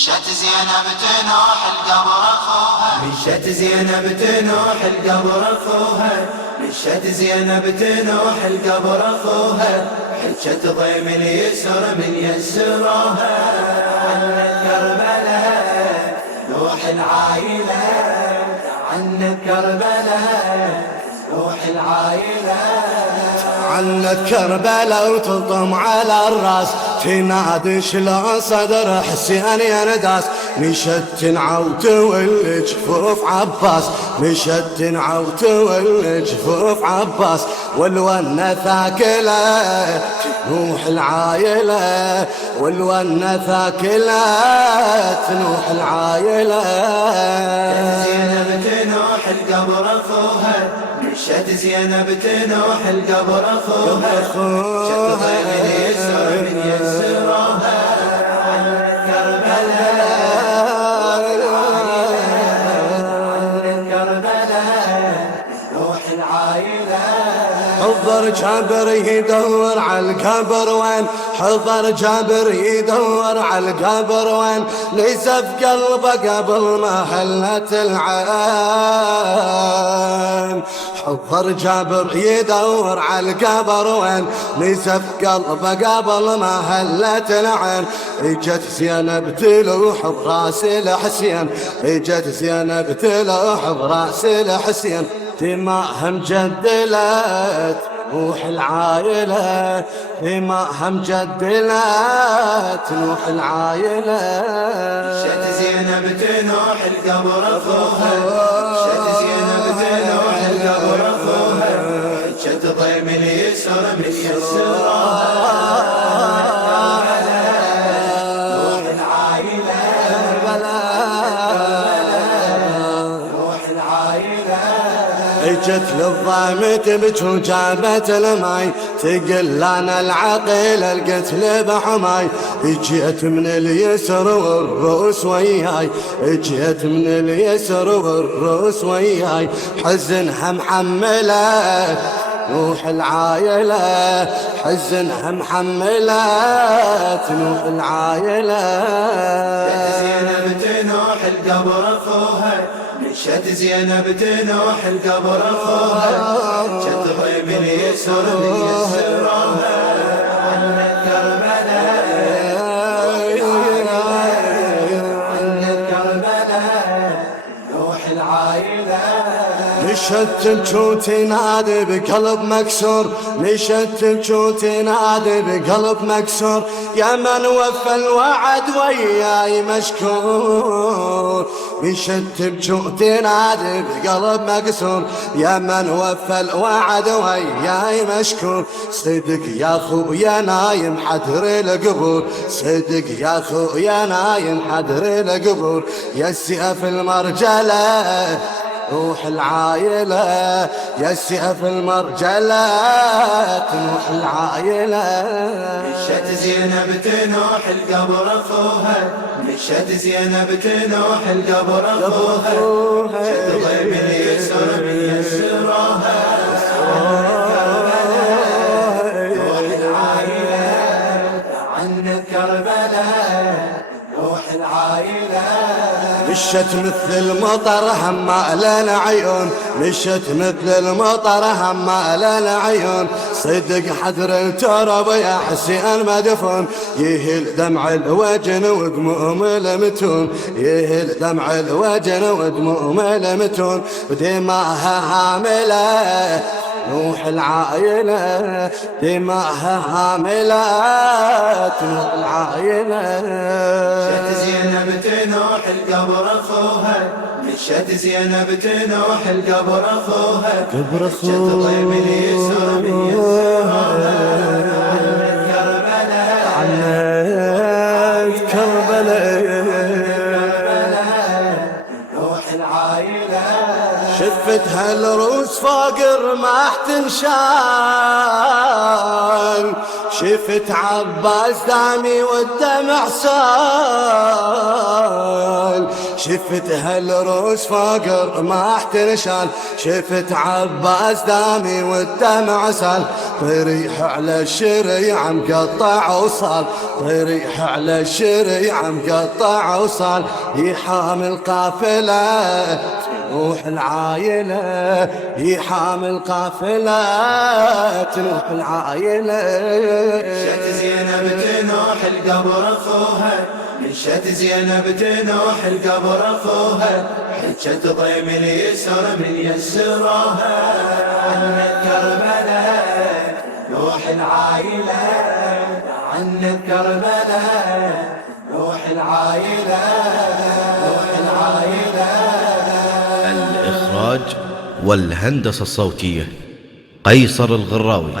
مشت زينب تنوح القبر اخوها، مشت زينب تنوح القبر اخوها، مشت زينب تنوح القبر اخوها، حجت ضيم اليسر من يسروها. عنك كربلاء روح العايلة، عنك كربلاء روح العايلة، عنك كربلاء وتلطم على الراس، تنادي شلون صدر حسين ينداس. مشت تنعوت والجفوف عباس، مشت تنعوت والجفوف عباس، والونة ثاكلة تنوح العايلة، والونة ثاكلة تنوح العايلة. زينب تنوح القبر اخوها، مشت زينب تنوح القبر اخوها، شد ضيم اليسر من يسروها. عنك كربلاء روح العايلة. حضر جابر يدور على القبر وين، حضر جابر يدور على القبر وين، نزف قلبه قبل ما حلت العين. حضر جابر يدور على القبر وين، نزف قلبه قبل ما حلت العين. اجت زينب تلوح براس الحسين، اجت زينب تلوح براس الحسين، دماءها مجدلت روح العايلة، دماءها مجدلت روح العايلة. شت زينب تنوح القبر اخوها، شت زينب تنوح القبر اخوها، شت ضيم اليسر من يسروها. روح العايلة روح العايلة. اجت للضيم تبكي وجابت الماي، تقل انا العقيل القتل بحماي. اجيت من اليسر والروس وياي، اجيت من اليسر والروس وياي، حزنها محمله روح العايلة، حزنها محمله نوح العايلة. زينب تنوح القبر اخوها، مشت زينب تنوح القبر اخوها، شد ضيم اليسر من يسروها. عنك كربلاء عنك كربلاء روح العايلة. مشت تبكي وتنادي بقلب مكسور، مشت تبكي وتنادي بقلب مكسور، يا من وفى الوعد وياي مشكور. مشت تبكي وتنادي بقلب مكسور، يا من وفى الوعد وياي مشكور. صدق يا خويا نايم حدر القبور، صدق يا خويا نايم حدر القبور، يا سيف المرجله روح العايلة، يا سيف المرجلة تنوح العايلة. مشت زينب تنوح القبر اخوها، مشت زينب تنوح القبر اخوها، شد ضيم اليسر من يسروها. روح العايلة عنك كربلاء روح العايلة. مشت مثل المطر همال العيون، مشت مثل المطر همال العيون، صدق حذر التراب يا حسين مدفون، يهل دمع الوجن ودموم المتون، يهل دمع الوجن ودموم المتون، ودماها حامله نوح العايلة، دماءها حاملة نوح العايلة. مشت زينب تنوح القبر اخوها، مشت زينب تنوح القبر اخوها، قبر شد ضيم اليسر من يسروها. عنك كربلاء عنك كربلاء روح العايلة. شفتها الروس فوق رماح تنشال، شفت عباس دامي والدمع سال، شفت هالروس فقر ما احتنشال، شفت عباس دامي والدمع سال، طريح على الشريعة مقطع وصال، طريح على الشريعة مقطع وصال، يحامل قافلة تنوح العايلة، يحامل قافلة تنوح العايلة. شت زينب تنوح القبر اخوها، من شت زينب تنوح القبر اخوها، حجت ضيم اليسر من يسروها، عن كربلاء نوح العايلة، عن كربلاء نوح العايلة، نوح العايلة. الإخراج والهندسة الصوتية قيصر الغراوي.